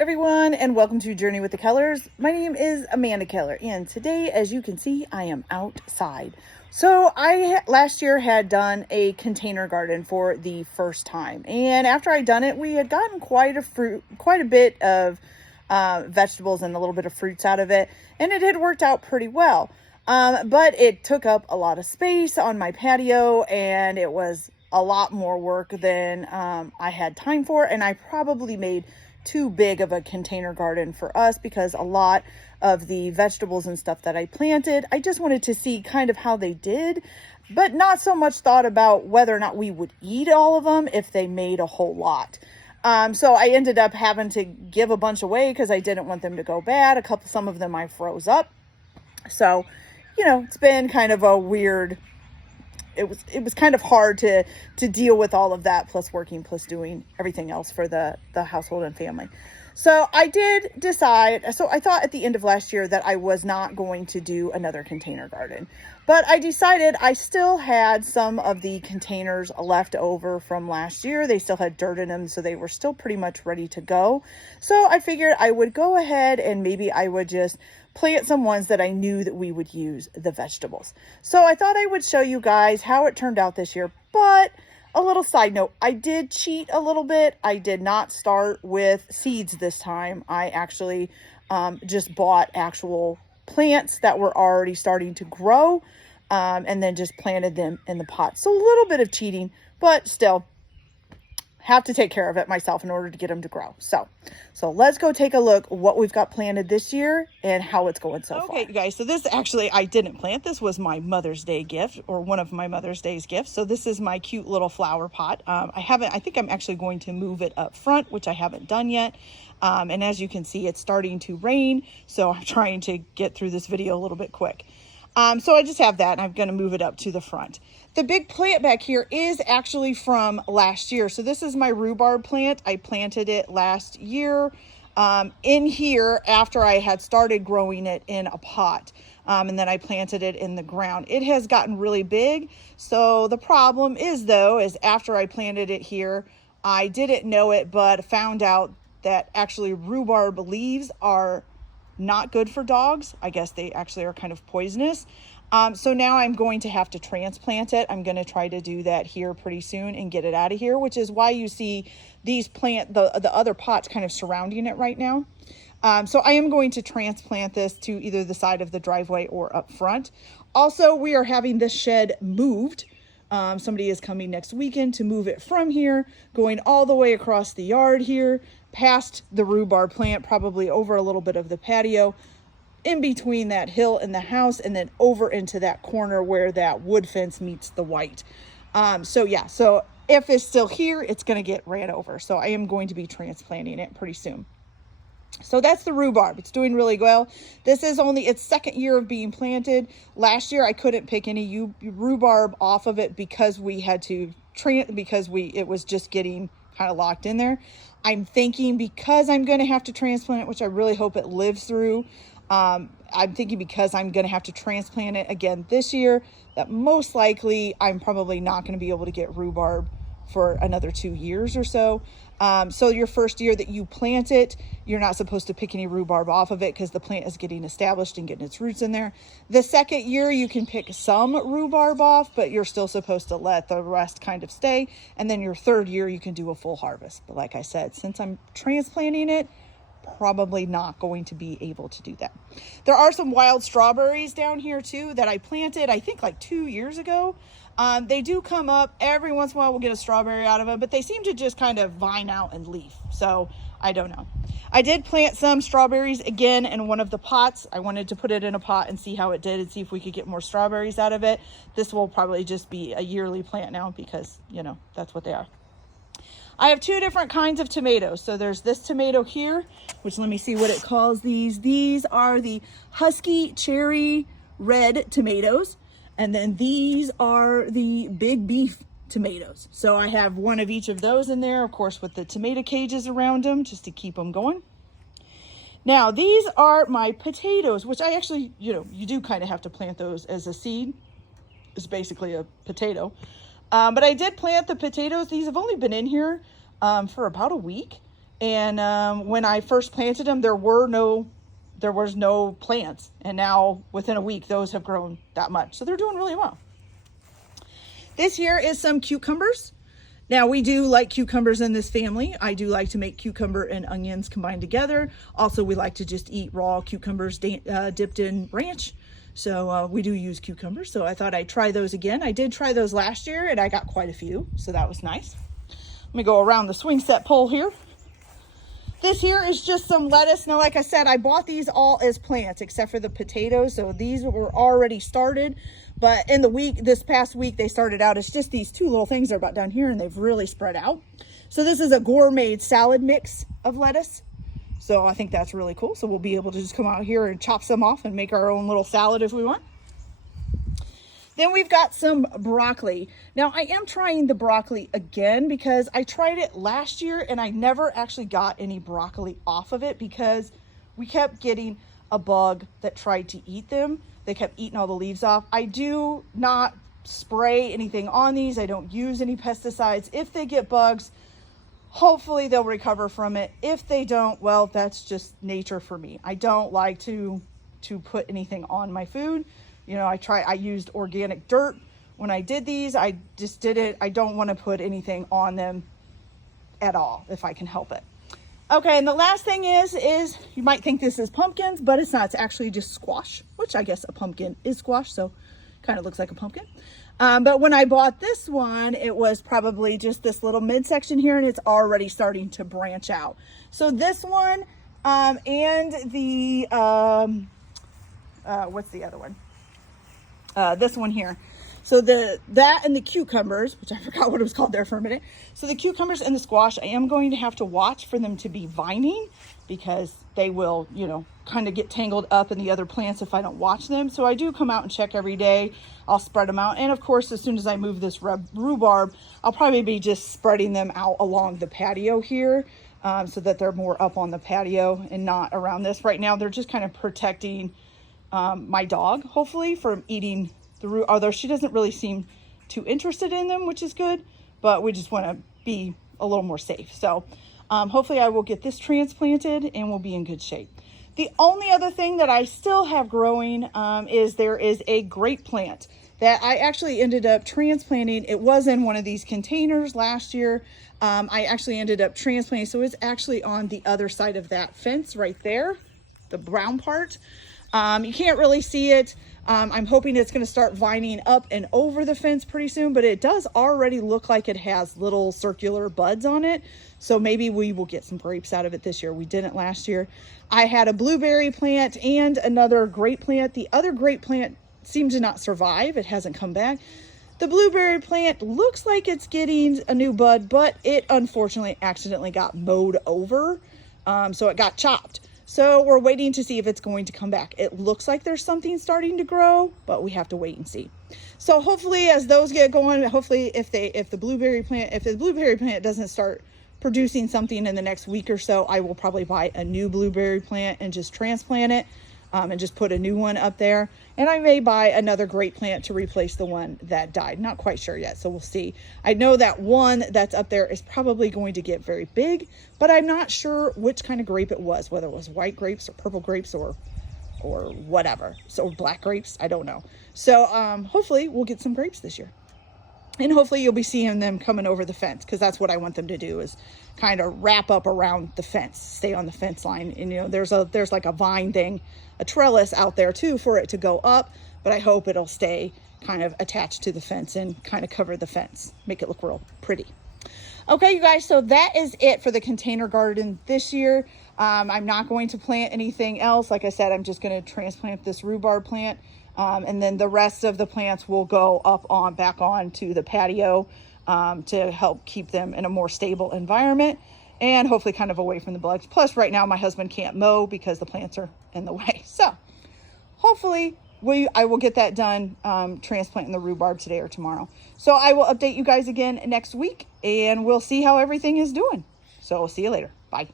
everyone, and welcome to Journey with the Kellers. My name is Amanda Keller, and today, as you can see, I am outside. So I last year had done a container garden for the first time, and after I'd done it, we had gotten quite a bit of vegetables and a little bit of fruits out of it, and it had worked out pretty well. But it took up a lot of space on my patio, and it was a lot more work than I had time for, and I probably made too big of a container garden for us because a lot of the vegetables and stuff that I planted, I just wanted to see kind of how they did, but not so much thought about whether or not we would eat all of them if they made a whole lot. So I ended up having to give a bunch away because I didn't want them to go bad. Some of them I froze up. So, it's been kind of a weird, it was kind of hard to deal with all of that, plus working, plus doing everything else for the household and family. So I did decide, so I thought at the end of last year that I was not going to do another container garden, but I decided I still had some of the containers left over from last year. They still had dirt in them, so they were still pretty much ready to go. So I figured I would go ahead and maybe I would just plant some ones that I knew that we would use the vegetables. So I thought I would show you guys how it turned out this year, but a little side note, I did cheat a little bit. I did not start with seeds this time. I actually just bought actual plants that were already starting to grow and then just planted them in the pot. So a little bit of cheating, but still have to take care of it myself in order to get them to grow. So let's go take a look what we've got planted this year and how it's going so far. Okay, you guys, so this actually, I didn't plant. This was my Mother's Day gift, or one of my Mother's Day's gifts. So this is my cute little flower pot. I think I'm actually going to move it up front, which I haven't done yet. And as you can see, it's starting to rain. So I'm trying to get through this video a little bit quick. So I just have that, and I'm going to move it up to the front. The big plant back here is actually from last year. So this is my rhubarb plant. I planted it last year in here after I had started growing it in a pot. And then I planted it in the ground. It has gotten really big. So the problem is, though, is after I planted it here, I didn't know it, but found out that actually rhubarb leaves are not good for dogs. I guess they actually are kind of poisonous. So now I'm going to have to transplant it. I'm going to try to do that here pretty soon and get it out of here, which is why you see these the other pots kind of surrounding it right now. So I am going to transplant this to either the side of the driveway or up front. Also, we are having this shed moved. Somebody is coming next weekend to move it from here, going all the way across the yard here, past the rhubarb plant, probably over a little bit of the patio, in between that hill and the house, and then over into that corner where that wood fence meets the white. So if it's still here, it's going to get ran over. So I am going to be transplanting it pretty soon. So that's the rhubarb. It's doing really well. This is only its second year of being planted. Last year I couldn't pick any rhubarb off of it because we had to it was just getting kind of locked in there. I'm thinking because I'm going to have to transplant it, which I really hope it lives through. I'm thinking because I'm going to have to transplant it again this year, that most likely I'm probably not going to be able to get rhubarb for another 2 years or so. So your first year that you plant it, you're not supposed to pick any rhubarb off of it because the plant is getting established and getting its roots in there. The second year you can pick some rhubarb off, but you're still supposed to let the rest kind of stay. And then your third year you can do a full harvest. But like I said, since I'm transplanting it, probably not going to be able to do that. There are some wild strawberries down here too that I planted, I think like 2 years ago. They do come up every once in a while. We'll get a strawberry out of them, but they seem to just kind of vine out and leaf. So I don't know. I did plant some strawberries again in one of the pots. I wanted to put it in a pot and see how it did and see if we could get more strawberries out of it. This will probably just be a yearly plant now because, that's what they are. I have two different kinds of tomatoes. So there's this tomato here, which let me see what it calls these. These are the Husky Cherry Red tomatoes. And then these are the Big Beef tomatoes. So I have one of each of those in there, of course, with the tomato cages around them just to keep them going. Now, these are my potatoes, which I actually, you do kind of have to plant those as a seed. It's basically a potato. But I did plant the potatoes. These have only been in here for about a week. And when I first planted them, there was no plants. And now within a week, those have grown that much. So they're doing really well. This here is some cucumbers. Now we do like cucumbers in this family. I do like to make cucumber and onions combined together. Also, we like to just eat raw cucumbers dipped in ranch. So we do use cucumbers. So I thought I'd try those again. I did try those last year and I got quite a few. So that was nice. Let me go around the swing set pole here. This here is just some lettuce. Now, like I said, I bought these all as plants except for the potatoes. So these were already started. But in this past week, they started out as just these two little things. They're about down here and they've really spread out. So this is a gourmet salad mix of lettuce. So I think that's really cool. So we'll be able to just come out here and chop some off and make our own little salad if we want. Then we've got some broccoli. Now I am trying the broccoli again because I tried it last year and I never actually got any broccoli off of it because we kept getting a bug that tried to eat them. They kept eating all the leaves off. I do not spray anything on these. I don't use any pesticides. If they get bugs, hopefully they'll recover from it. If they don't, well, that's just nature for me. I don't like to put anything on my food. You know, I used organic dirt when I did these. I just did it. I don't want to put anything on them at all if I can help it. Okay, and the last thing is you might think this is pumpkins, but it's not. It's actually just squash, which I guess a pumpkin is squash, so kind of looks like a pumpkin. But when I bought this one, it was probably just this little midsection here, and it's already starting to branch out. So this one and the, what's the other one? This one here. So that and the cucumbers, which I forgot what it was called there for a minute. So the cucumbers and the squash, I am going to have to watch for them to be vining because they will, you know, kind of get tangled up in the other plants if I don't watch them. So I do come out and check every day. I'll spread them out. And of course, as soon as I move this rhubarb, I'll probably be just spreading them out along the patio here so that they're more up on the patio and not around this. Right now, they're just kind of protecting my dog, hopefully, from eating the root, although she doesn't really seem too interested in them, which is good, but we just want to be a little more safe. So hopefully I will get this transplanted and we'll be in good shape. The only other thing that I still have growing is there is a grape plant that I actually ended up transplanting. It was in one of these containers last year. I actually ended up transplanting, so it's actually on the other side of that fence right there, the brown part. You can't really see it. I'm hoping it's going to start vining up and over the fence pretty soon, but it does already look like it has little circular buds on it. So maybe we will get some grapes out of it this year. We didn't last year. I had a blueberry plant and another grape plant. The other grape plant seemed to not survive. It hasn't come back. The blueberry plant looks like it's getting a new bud, but it unfortunately accidentally got mowed over. So it got chopped. So we're waiting to see if it's going to come back. It looks like there's something starting to grow, but we have to wait and see. So hopefully as those get going, hopefully if the blueberry plant doesn't start producing something in the next week or so, I will probably buy a new blueberry plant and just transplant it and just put a new one up there. And I may buy another grape plant to replace the one that died. Not quite sure yet, so we'll see. I know that one that's up there is probably going to get very big, but I'm not sure which kind of grape it was, whether it was white grapes or purple grapes or whatever. So black grapes, I don't know. So hopefully we'll get some grapes this year. And hopefully you'll be seeing them coming over the fence, because that's what I want them to do, is kind of wrap up around the fence, stay on the fence line. And, you know, there's like a vine thing, a trellis out there too for it to go up, but I hope it'll stay kind of attached to the fence and kind of cover the fence, make it look real pretty. Okay, you guys, so that is it for the container garden this year. I'm not going to plant anything else. Like I said, I'm just going to transplant this rhubarb plant. And then the rest of the plants will go up back on to the patio to help keep them in a more stable environment and hopefully kind of away from the bugs. Plus right now my husband can't mow because the plants are in the way. So hopefully I will get that done, transplanting the rhubarb today or tomorrow. So I will update you guys again next week and we'll see how everything is doing. So see you later. Bye.